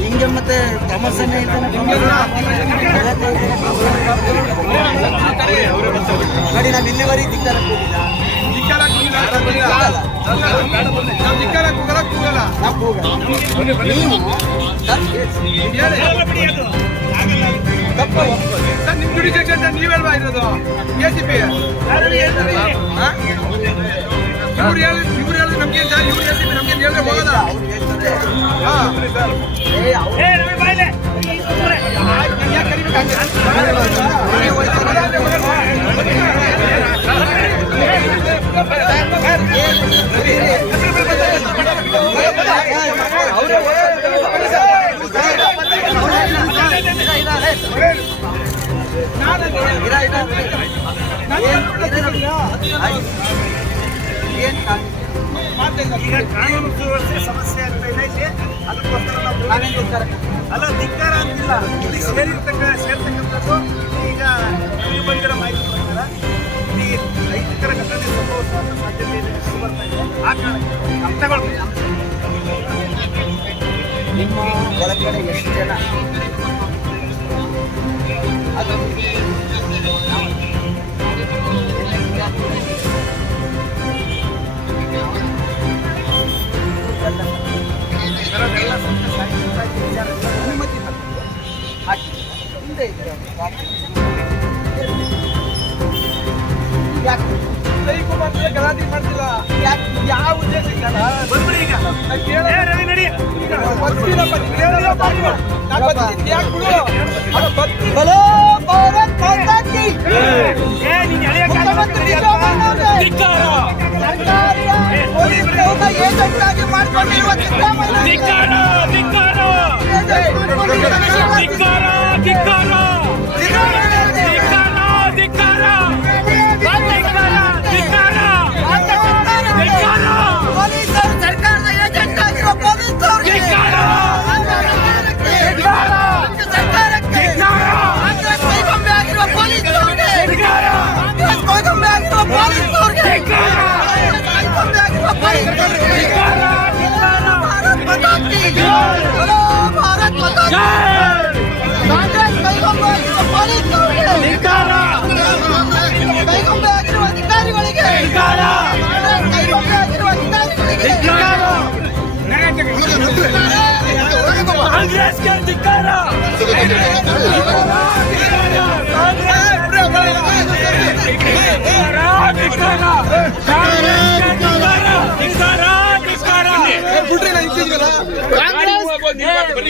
ಹಿಂಗೆ ಮತ್ತೆ ತಮಸನೆ ನೋಡಿ ನಾನು ಇಲ್ಲಿವರೆಗೆ ದಿಕ್ಕಾರ ನಾವು ನೀವು ನಿಮ್ ಜುಡಿಷಿಯಲ್ ನೀವೆಲ್ವಾ ಇರೋದು ಎ ಸಿ ಪಿ ಇವ್ರು ಹೇಳಿ ಇವ್ರು ಹೇಳಿ ನಮ್ಗೆ ಇವ್ರು ಹೇಳಿದ್ರೆ ಏನ್- ಈಗ ಕಾನೂನು ಸುವ್ಯವಸ್ಥೆ ಸಮಸ್ಯೆ ಅಂತ ಇದೆ ಅದಕ್ಕೋಸ್ಕರ ನಾವು ಅಲ್ಲ ಧಿಕ್ಕಾರ ಅಂತಿಲ್ಲ ಇಲ್ಲಿ ಸೇರಿರ್ತಕ್ಕ ಸೇರ್ತಕ್ಕಂಥದ್ದು ಈಗ ನಮಗೆ ಬಂದಿರೋ ಮಾಹಿತಿ ಪ್ರಕಾರ ಇಲ್ಲಿ ರೈತರ ಘಟನೆ ಸಂಭವಿಸುವಂತ ಸಾಧ್ಯತೆ ಇದೆ ಆ ಕಾರಣಕ್ಕೆ ತಗೊಳ್ತೀವಿ ನಿಮ್ಮ ಒಳಗಡೆ ಎಷ್ಟು ಜನ? ಅನುಮತಿ ಹಾಕಿ ಹಿಂದೆ ಇದ್ರೆ ಯಾಕೆ ಮಾಡ್ತಿಲ್ಲ ಗಲಾಟೆ ಮಾಡ್ತಿಲ್ಲ ಯಾಕೆ ಯಾವ ಉದ್ದೇಶಕ್ಕೆ ಅಣ್ಣ? ಬಂದ್ಬಿಡಿ ಈಗ ನಾನ್ ಭಾರತ್ ಮಾತಾ ಕಿ बोलो भारत माता की ಕಾಂಗ್ರೆಸ್ ಕೈಗೊಂಬೆ ಆಗಿರುವ ಪೊಲೀಸರಿಗೆ ಕೈಗೊಂಬೆ ಆಗಿರುವ ಅಧಿಕಾರಿಗಳಿಗೆ ಕಾಂಗ್ರೆಸ್ ಕೈಗೊಂಬೆ ಆಗಿರುವ ಅಧಿಕಾರಿಗಳಿಗೆ ಕಾಂಗ್ರೆಸ್ಗೆ ಧಿಕ್ಕಾರ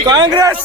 ಏ, ಬಿಡ್ರಿ ನಾ ಇದ್ದೀನಲ್ಲ. ಕಾಂಗ್ರೆಸ್